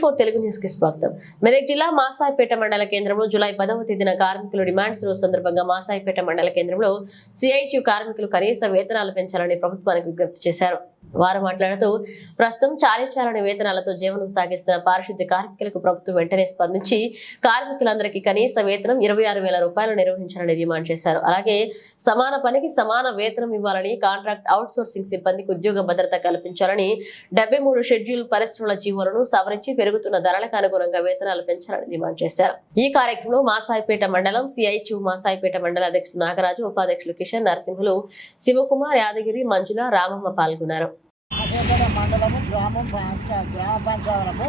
Four Telugu న్యూస్కి స్వాగతం. మెదక్ జిల్లా మాసాయిపేట మండల కేంద్రంలో జూలై పదవ తేదీన కార్మికుల డిమాండ్స్ రోజు సందర్భంగా మాసాయిపేట మండల కేంద్రంలో సిఐటియు కార్మికులు కనీస వేతనాలు పెంచాలని ప్రభుత్వానికి విజ్ఞప్తి చేశారు. వారు మాట్లాడుతూ ప్రస్తుతం చాలీ వేతనాలతో జీవనం సాగిస్తున్న పారిశుద్ధ్య కార్మికులకు ప్రభుత్వం వెంటనే స్పందించి కార్మికులందరికీ కనీస వేతనం ఇరవై ఆరు వేల రూపాయలు నిర్వహించాలని డిమాండ్ చేశారు. అలాగే సమాన పనికి సమాన వేతనం ఇవ్వాలని కాంట్రాక్ట్ అవుట్ సోర్సింగ్ సిబ్బందికి ఉద్యోగ భద్రత కల్పించాలని డెబ్బై మూడు షెడ్యూల్ పరిశ్రమల జీవోలను సవరించి పెరుగుతున్న ధరలకు అనుగుణంగా వేతనాలు పెంచాలని డిమాండ్ చేశారు. ఈ కార్యక్రమంలో మాసాయిపేట మండలం సిఐచు మాసాయిపేట మండల అధ్యక్షుడు నాగరాజు ఉపాధ్యక్షులు కిషన్ నరసింహులు శివకుమార్ యాదగిరి మంజుల రామమ్మ పాల్గొన్నారు. ఆసేపేట మండలము గ్రామం పంచ గ్రామ పంచాయతము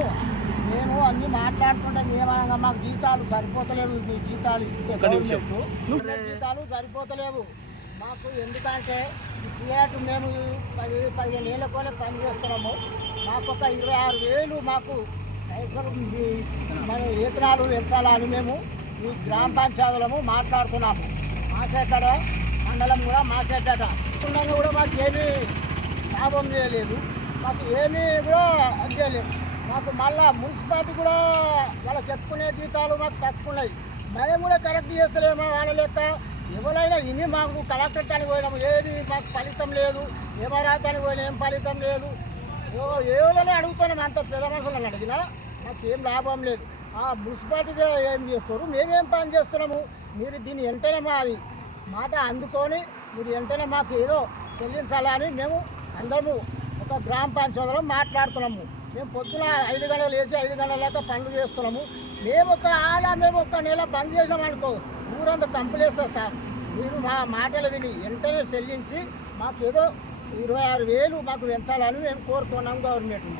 మేము అన్ని మాట్లాడుకుంటే మేమనగా మాకు జీతాలు సరిపోతలేవు మీ జీతాలు ఇస్తే జీతాలు సరిపోతలేవు. మాకు ఎందుకంటే ఈ మేము పది పదిహేను ఏళ్ళ కోలే పని చేస్తున్నాము. మాకు ఒక ఇరవై ఆరు వేలు మాకు మన వేతనాలు పెంచాలని మేము ఈ గ్రామ పంచాయతీలము మాట్లాడుతున్నాము. మాసేపేట మండలం కూడా మాసేపేట ఉండగా కూడా మాకు ఏమీ లాభం చేయలేదు. మాకు ఏమీ కూడా చేయలేదు మాకు మళ్ళా మున్సిపాలిటీ కూడా వాళ్ళు చెప్పుకునే జీతాలు మాకు తక్కువ ఉన్నాయి మేము కూడా కరెక్ట్ చేస్తలేమో వాళ్ళ లెక్క? ఎవరైనా ఇని మాకు కలెక్టర్ తానికి పోయినాము. ఏది మాకు ఫలితం లేదు. ఏమరాతానికి పోయినా ఏం ఫలితం లేదు. ఏవైనా అడుగుతున్నాం అంత పెద్ద మనుషులను అడిగినా మాకు ఏం లాభం లేదు. ఆ మున్సిపాలిటీగా ఏం చేస్తారు? మేమేం పని చేస్తున్నాము? మీరు దీన్ని వెంటనే మాది మాట అందుకొని మీరు వెంటనే మాకు ఏదో చెల్లించాలని మేము అందరము ఒక గ్రామ పంచాయతీలో మాట్లాడుతున్నాము. మేము పొద్దున ఐదు గంటలు వేసి ఐదు గంటల దాకా పనులు చేస్తున్నాము. మేము ఒక ఆడ మేము ఒక నెల బంద్ చేసినాం అనుకో ఊరంతా కంప్లీట్ సార్. మీరు మా మాటలు విని వెంటనే చెల్లించి మాకు ఏదో ఇరవై ఆరు వేలు మాకు పెంచాలని మేము కోరుతున్నాం గవర్నమెంట్ని.